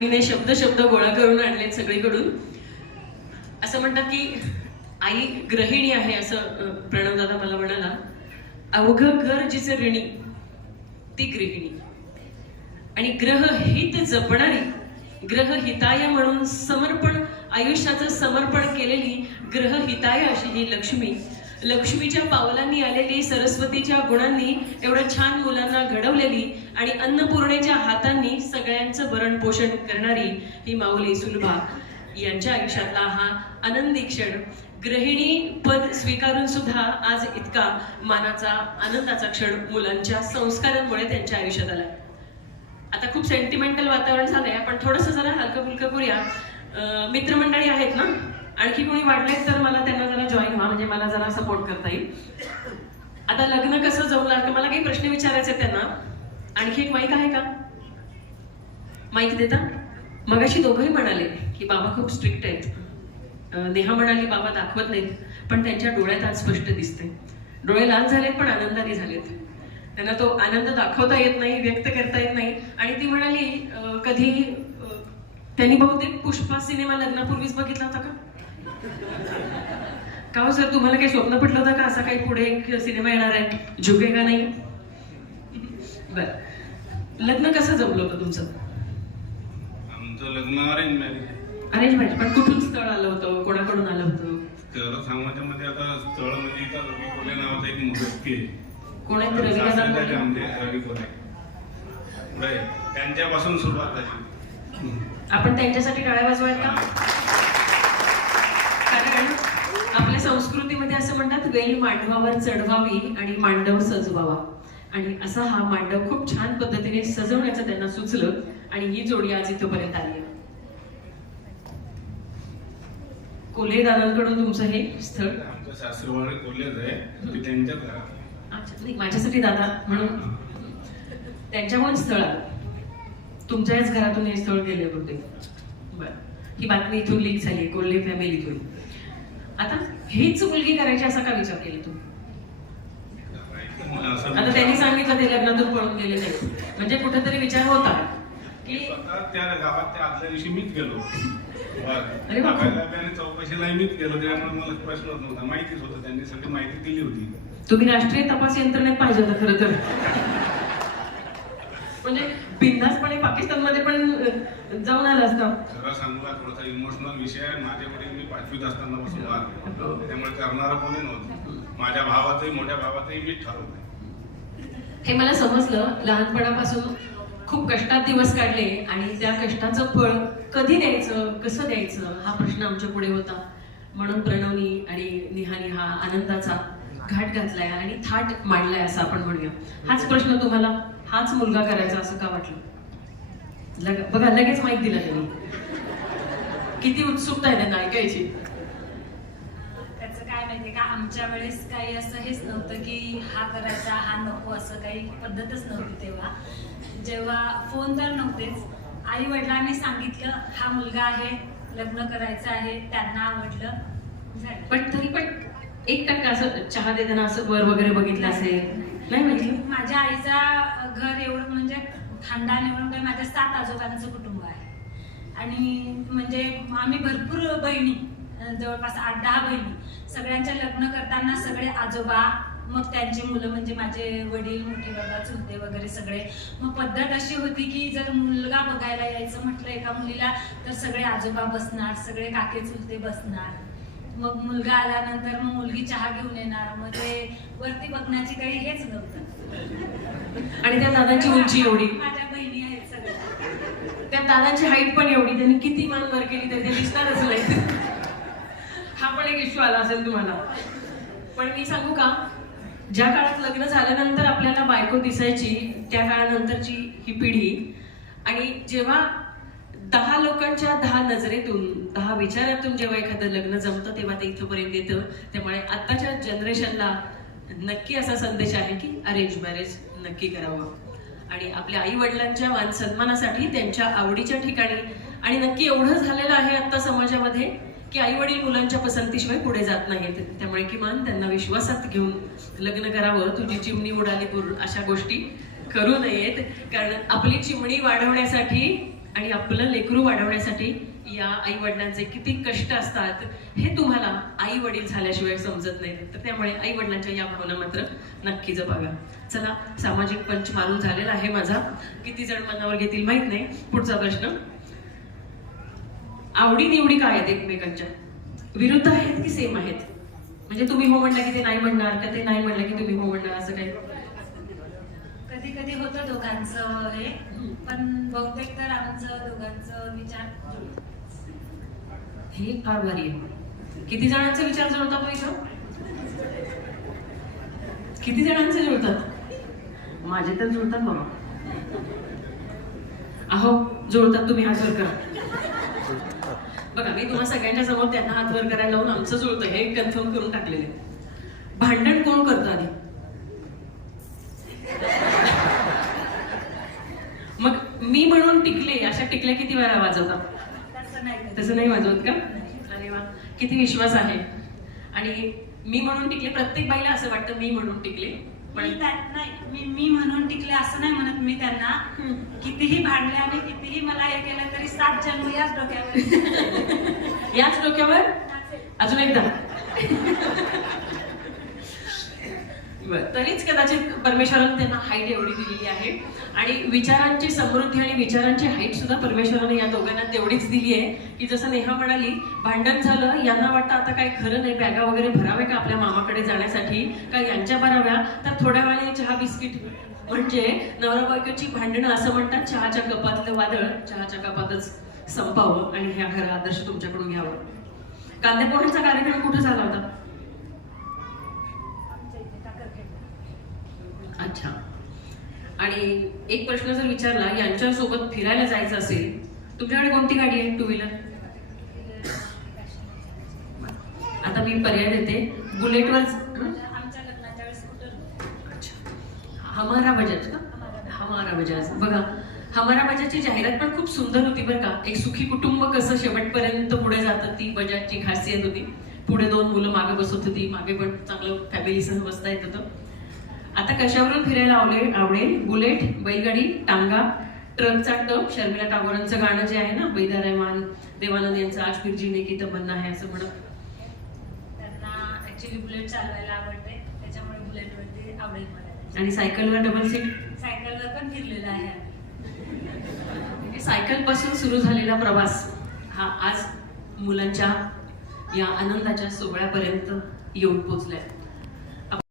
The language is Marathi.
तिने शब्द शब्द गोळा करून आणलेत सगळीकडून. असं म्हणतात की आई गृहिणी आहे, असं प्रणव दादा मला म्हणाला. अवघं घर जिचे ऋणी ती गृहिणी, आणि ग्रहहित जपणारी, ग्रहहिताय म्हणून समर्पण, आयुष्याचं समर्पण केलेली ग्रहहिताय अशी ही लक्ष्मी. लक्ष्मीच्या पावलांनी आलेली, सरस्वतीच्या गुणांनी एवढं छान मुलांना घडवलेली आणि अन्नपूर्णेच्या हातांनी सगळ्यांचं भरण पोषण करणारी ही माऊली सुलभा यांच्या आयुष्यातला हा आनंदी क्षण, गृहिणी पद स्वीकारून सुद्धा आज इतका मानाचा आनंदाचा क्षण मुलांच्या संस्कारांमुळे त्यांच्या आयुष्यात आला. आता खूप सेंटिमेंटल वातावरण झालंय, आपण थोडंसं जरा हलकं फुलकं करूया. मित्रमंडळी आहेत ना, आणखी कोणी वाढलेत तर मला त्यांना जरा जॉईन व्हा, म्हणजे मला जरा सपोर्ट करता येईल. आता लग्न कसं जमलं, मला काही प्रश्न विचारायचे त्यांना. आणखी एक माईक आहे का? माईक देता? मगाशी दोघंही म्हणाले की बाबा खूप स्ट्रिक्ट आहेत. नेहा म्हणाली बाबा दाखवत नाहीत, पण त्यांच्या डोळ्यात आज स्पष्ट दिसते. डोळे लाल झालेत पण आनंदाने झालेत. त्यांना तो आनंद दाखवता येत नाही, व्यक्त करता येत नाही. आणि ती म्हणाली कधी त्यांनी बहुतेक पुष्पा सिनेमा लग्नापूर्वीच बघितला होता का? का हो सर, तुम्हाला काही स्वप्न पडलं होतं का असा काही पुढे एक सिनेमा येणार आहे, झुकेगा नाही? बर, लग्न कसं जमलं होतं तुमचं? आमचं लग्न अरेंज मॅरेज. अरेंज मॅरेज, पण कुठून स्थळ आलं होतं, कोणाकडून आलं होतं? तर समाजामध्ये आता स्थळ म्हणजे इथं रवी कोले नावाचा एक मुलगी आहे. कोण आहेत रवी दादा? रवी कोले, त्यांच्यापासून सुरुवात झाली. आपण त्यांच्यासाठी टाळ्या वाजवायत का? कारण आपल्या संस्कृतीमध्ये असं म्हणतात, वेल मांडवावर चढवावी आणि मांडव सजवावा. आणि असा हा मांडव खूप छान पद्धतीने सजवण्याचं त्यांना सुचलं आणि ही जोडी आज इथपर्यंत आली. कोल्हे दादांकडून तुमचं हे स्थळ? आमचं सासरवाडी कोल्हेच आहे, ते त्यांच्याच घरात. अच्छा, नाही माझ्यासाठी दादा म्हणून त्यांच्यामुळे स्थळ आलं. तुमच्याच घरातून हे स्थळ गेले होते. बरं, ही बातमी इथून लीक झाली, कोल्हे फॅमिलीतून. आता हीच मुलगी करायची असा का विचार केला तू? आता त्यांनी सांगितलं ते लग्नातून पळून गेले नाही, म्हणजे कुठेतरी विचार होता की त्या गावात त्या आदल्या दिवशी मीच गेलो. अरे बापरे, चौकशीला मीच गेलो, त्यामुळे मला प्रश्नच नव्हता, माहितीच होतं, त्यांनी सगळी माहिती दिली होती. तुम्ही राष्ट्रीय तपास यंत्रणेत पाहिजे होतं खरं तर. म्हणजे बिनधास्तपणे पाकिस्तानमध्ये पण जाऊन आला असता. खरं सांगू का, थोडासा इमोशनल विषय आहे. माझे वडील मी 5वीत असताना पासून वारले, त्यामुळे करणारा कोणी नव्हतं. माझ्या भावाचंही, मोठ्या भावाचंही मीच ठरवलं. हे मला समजलं. लहानपणापासून खूप कष्टात दिवस काढले आणि त्या कष्टाचं फळ कधी द्यायचं, कसं द्यायचं हा प्रश्न आमच्या पुढे होता. म्हणून प्रणवनी आणि निहानी हा आनंदाचा घाट घातलाय आणि थाट मांडलाय असं आपण म्हणूया. हाच प्रश्न तुम्हाला हाच मुलगा करायचा असं का वाटलं? बघा, लगेच माहिती दिला त्यांनी. किती उत्सुकता आहे त्यांना ऐकायची. त्याचं काय माहितीये का, आमच्या वेळेस काही असं हेच नव्हतं की हा करायचा हा नको, असं काही पद्धतच नव्हती तेव्हा. जेव्हा फोन तर नव्हतेच, आई वडिलांनी सांगितलं हा मुलगा आहे, लग्न करायचं आहे, त्यांना आवडलं, झालं. पण तरी पण 1% असं चहा देताना असं वर वगैरे बघितलं असेल? नाही बघितलं. माझ्या आईचा घर एवढं म्हणजे खानदान एवढं काही, माझ्या 7 आजोबांचं कुटुंब आहे. आणि म्हणजे आम्ही भरपूर बहिणी, जवळपास 8-10 बहिणी. सगळ्यांच्या लग्न करताना सगळे आजोबा, मग त्यांची मुलं म्हणजे माझे वडील, मोठे बाबा, चुलते वगैरे सगळे. मग पद्धत अशी होती की जर मुलगा बघायला यायचं म्हटलं एका मुलीला, तर सगळे आजोबा बसणार, सगळे काके चुलते बसणार. मग मुलगा आल्यानंतर मग मुलगी चहा घेऊन येणार. मग ते वरती बघण्याची काही हेच नव्हतं. आणि त्या दादांची उंची एवढी, माझ्या बहिणी आहेत सगळ्या, त्या दादांची हाईट पण एवढी, त्यांनी किती मान वर केली तर ते दिसणारच नाही. हा पण एक इश्यू आला असेल तुम्हाला. पण मी सांगू का, ज्या काळात लग्न झाल्यानंतर आपल्याला बायको दिसायची, त्या काळानंतरची ही पिढी, आणि जेव्हा 10 लोकांच्या 10 नजरेतून, 10 विचारातून जेव्हा एखादं लग्न जमतं तेव्हा ते इथपर्यंत येतं. त्यामुळे आताच्या जनरेशनला नक्की असा संदेश आहे की अरेंज मॅरेज नक्की करावं. आणि आपल्या आई वडिलांच्या मान सन्मानासाठी, त्यांच्या आवडीच्या ठिकाणी. आणि नक्की एवढं झालेलं आहे आता समाजामध्ये की आई वडील मुलांच्या पसंतीशिवाय पुढे जात नाहीत. त्यामुळे किमान त्यांना विश्वासात घेऊन लग्न करावं. तुझी चिमणी उडाली दूर अशा गोष्टी करू नयेत, कारण आपली चिमणी वाढवण्यासाठी आणि आपलं लेकरू वाढवण्यासाठी या आई वडिलांचे किती कष्ट असतात हे तुम्हाला आई वडील झाल्याशिवाय समजत नाही. तर त्यामुळे आई वडिलांच्या या भावना मात्र नक्की जपाव्या. चला, सामाजिक पंच मारून झालेला आहे माझा. किती जण मनावर घेतील माहित नाही. पुढचा प्रश्न, आवडी निवडी काय आहेत एकमेकांच्या? विरुद्ध आहेत की सेम आहेत? म्हणजे तुम्ही हो म्हणला की ते नाही म्हणणार, का ते नाही म्हणलं की तुम्ही हो म्हणणार, असं काही? कधी कधी होतं दोघांचं हे, पण बहुतेक तर आमचं दोघांचं विचार जुळतात. हे फार भारी आहे. किती जणांचे विचार जुळतात हो इथं? किती जणांचे जुळतात? माझे तर जुळतात बाबा. अहो, जुळतात, तुम्ही हात वर करा. बघा, मी तुम्हाला सगळ्यांच्या समोर त्यांना हात वर करायला लावून आमचं जुळतं हे कन्फर्म करून टाकलेले. भांडण कोण करतं आधी? मग मी म्हणून टिकले, अशा टिकल्या किती वेळा वाजवतात? तसं नाही कधी. तसं नाही वाजवत का? अरे वा, किती विश्वास आहे. आणि मी म्हणून टिकले, प्रत्येक बाईला असं वाटतं मी म्हणून टिकले. पण मी म्हणून टिकले असं नाही म्हणत मी त्यांना. कितीही भांडले आणि कितीही मला हे केलं तरी 7 जन्म याच डोक्यावर. याच डोक्यावर अजून एकदा. बरं, तरीच कदाचित परमेश्वराने त्यांना हाईट एवढी दिलेली आहे. आणि विचारांची समृद्धी आणि विचारांची हाईट सुद्धा परमेश्वराने या दोघांना तेवढीच दिली आहे की जसं नेहा म्हणाली, भांडण झालं, यांना वाटतं आता काही खरं नाही, बॅगा वगैरे भरावे का आपल्या मामाकडे जाण्यासाठी, का यांच्या भराव्या, तर थोड्या वेळाने चहा बिस्किट. म्हणजे नवरा बायकोची भांडणं असं म्हणतात, चहाच्या कपातलं वादळ चहाच्या कपातच संपावं आणि ह्या खरा आदर्श तुमच्याकडून घ्यावा. कांद्या पोह्यांचा कार्यक्रम कुठे झाला होता? अच्छा. आणि एक प्रश्न जर विचारला, यांच्यासोबत फिरायला जायचं असेल, तुमच्याकडे कोणती गाडी आहे? 2 व्हीलर? आता मी पर्याय देते. बुलेटवर? आमच्या लग्नाच्या वेळेस स्कूटर. अच्छा. हमारा बजाज का? हमारा बजाज. बघा, हमारा बजाजची जाहिरात पण खूप सुंदर होती बरं का. एक सुखी कुटुंब कसं शेवटपर्यंत पुढे जातं, ती बजाजची खासियत होती. पुढे 2 मुलं मागे बसत होती, मागे पण चांगलं फॅमिलीसह बसता येत होतं. आता कशावरून फिरायला आवडेल? बुलेट, बैलगाडी, टांगा, ट्रकचा टप, शर्मिला टागोरांचं गाणं जे आहे ना, बैदा रहमान, देवानंद यांचं आज फिर जीने की तमन्ना आहे असं म्हणत. त्यांना ऍक्च्युली बुलेट चालवायला आवडते, त्याच्यामुळे बुलेटवरती आवडेल मला. आणि सायकलवर डबल सीट? सायकलवर पण फिरलेला आहे. सायकल पासून सुरू झालेला प्रवास हा आज मुलांच्या या आनंदाच्या सोहळ्यापर्यंत येऊन पोहोचलाय.